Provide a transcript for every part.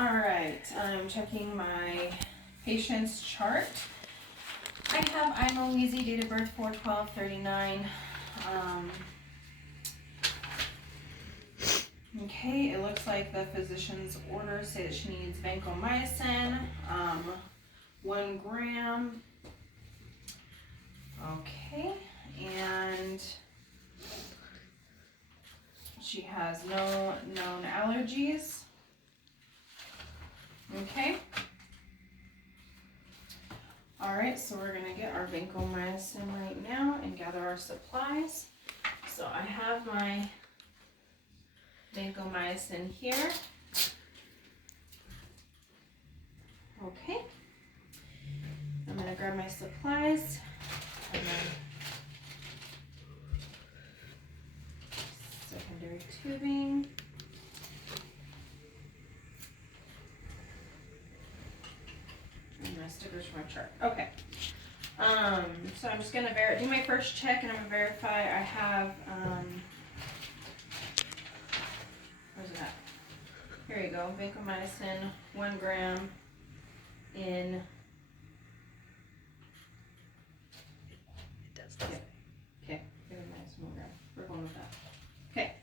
All right, I'm checking my patient's chart. I have Ima Weezy, date of birth 4/12/39. Okay, it looks like the physician's orders say that she needs vancomycin, 1 gram. Okay, and she has no known allergies. Okay. All right, so we're gonna get our vancomycin right now and gather our supplies. So I have my vancomycin here. Okay. I'm gonna grab my supplies and then secondary tubing. And my stickers for my chart. Okay. So I'm just gonna do my first check and I'm gonna verify I have where's it at? Here you go, vancomycin, 1 gram in. It does. Okay, vancomycin 1 gram. We're going with that. Okay.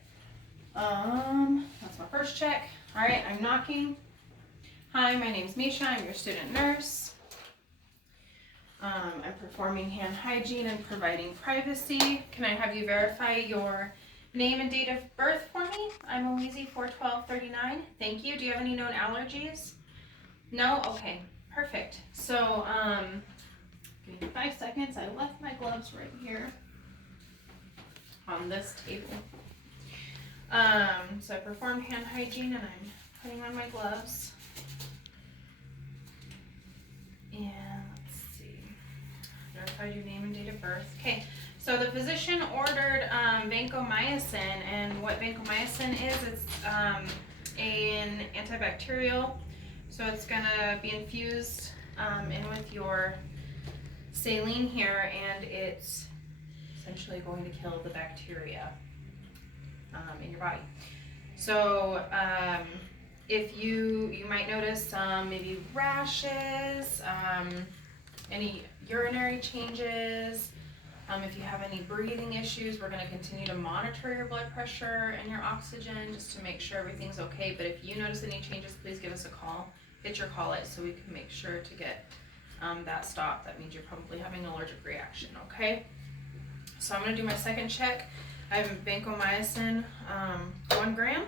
That's my first check. All right, I'm knocking. Hi, my name's Misha. I'm your student nurse. I'm performing hand hygiene and providing privacy. Can I have you verify your name and date of birth for me? I'm Weezy, 4/12/39. Thank you. Do you have any known allergies? No? Okay, perfect. So, give me 5 seconds. I left my gloves right here on this table. So I performed hand hygiene and I'm putting on my gloves. And let's see, verified your name and date of birth. Okay, so the physician ordered vancomycin, and what vancomycin is, it's an antibacterial. So it's gonna be infused in with your saline here, and it's essentially going to kill the bacteria in your body. So if you might notice maybe rashes, any urinary changes, if you have any breathing issues, we're going to continue to monitor your blood pressure and your oxygen just to make sure everything's okay. But if you notice any changes, please give us a call. Hit your call it so we can make sure to get that stopped. That means you're probably having an allergic reaction, okay? So I'm going to do my second check. I have vancomycin, 1 gram.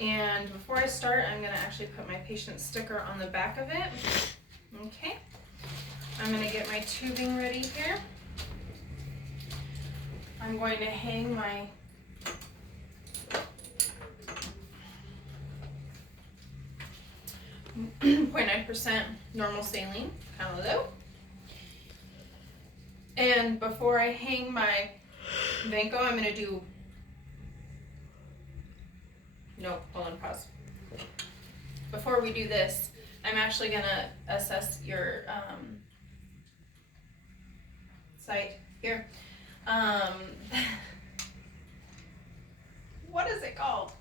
And before I start, I'm going to actually put my patient sticker on the back of it. Okay. I'm going to get my tubing ready here. I'm going to hang my .9% normal saline, kind of low. And before I hang my Vanco, I'm going to do, nope, hold on, pause. Before we do this, I'm actually going to assess your site here. What is it called?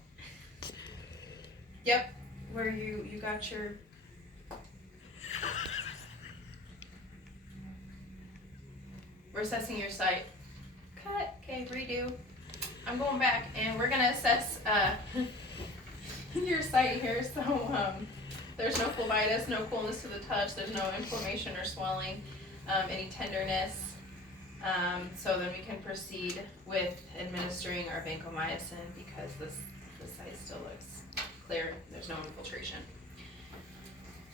Yep, where you got your, we're assessing your site. Cut, okay, redo. I'm going back and we're gonna assess your site here. So there's no phlebitis, no coolness to the touch, there's no inflammation or swelling, any tenderness. So then we can proceed with administering our vancomycin because the site still looks clear. There's no infiltration.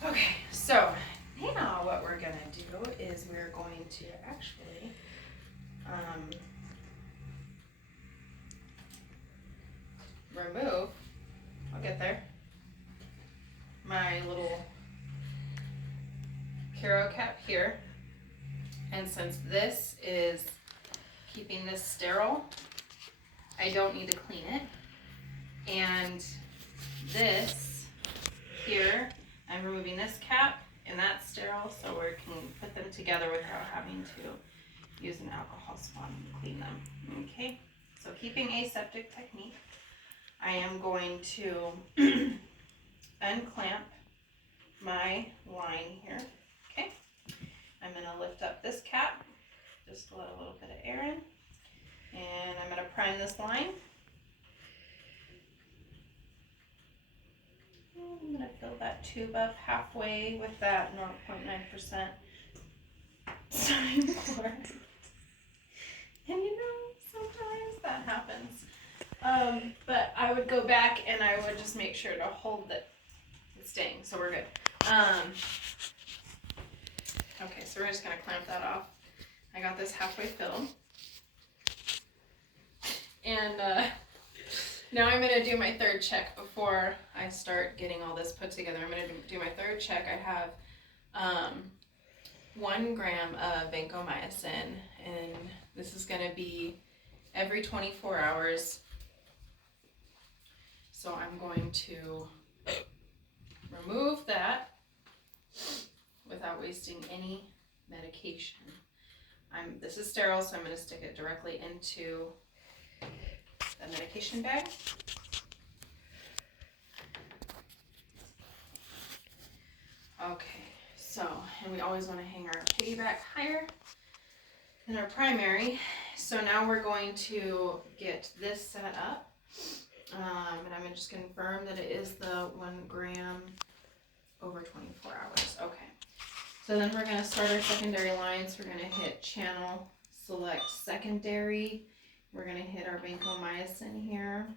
Okay, so now what we're gonna do is we're going to actually remove, I'll get there, my little Caro cap here. And since this is keeping this sterile, I don't need to clean it. And this here, I'm removing this cap and that's sterile, so we can put them together without having to use an alcohol sponge to clean them. Okay, so keeping aseptic technique, I am going to unclamp prime this line. I'm gonna fill that tube up halfway with that 0.9% sodium chloride. And you know, sometimes that happens. But I would go back and I would just make sure to hold it. It's staying, so we're good. Okay, so we're just gonna clamp that off. I got this halfway filled. And now I'm gonna do my third check before I start getting all this put together. I'm gonna do my third check. I have 1 gram of vancomycin, and this is gonna be every 24 hours. So I'm going to remove that without wasting any medication. This is sterile, so I'm going to stick it directly into the medication bag. Okay, so, and we always want to hang our piggyback higher than our primary. So now we're going to get this set up. And I'm going to just confirm that it is the 1 gram over 24 hours. Okay. So then we're going to start our secondary lines. We're going to hit channel, select secondary. We're going to hit our vancomycin here.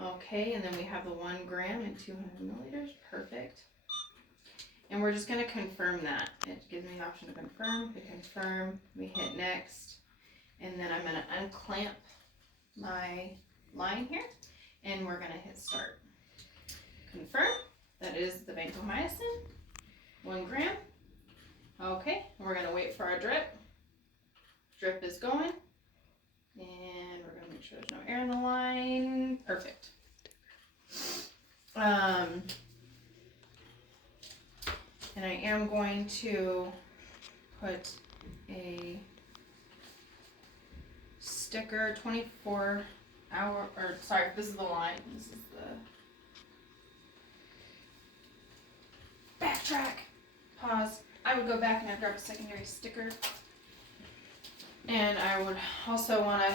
Okay, and then we have the 1 gram and 200 milliliters. Perfect. And we're just going to confirm that. It gives me the option to confirm. We confirm. We hit next. And then I'm going to unclamp my line here. And we're going to hit start. Confirm. That is the vancomycin. 1 gram. Okay, we're going to wait for our drip. Drip is going. And we're going to make sure there's no air in the line. Perfect. And I am going to put a sticker 24 hour, or sorry, this is the line. This is the backtrack. Pause. I would go back and I'd grab a secondary sticker. And I would also want to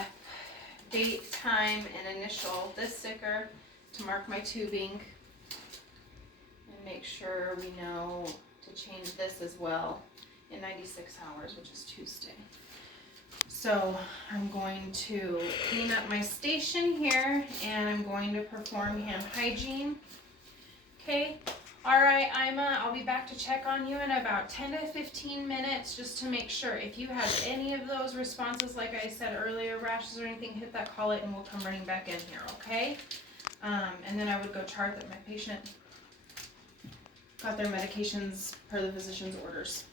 date, time, and initial this sticker to mark my tubing. And make sure we know to change this as well in 96 hours, which is Tuesday. So I'm going to clean up my station here and I'm going to perform hand hygiene. Okay. Alright, I'll be back to check on you in about 10 to 15 minutes just to make sure. If you have any of those responses, like I said earlier, rashes or anything, hit that call it and we'll come running back in here, okay? And then I would go chart that my patient got their medications per the physician's orders.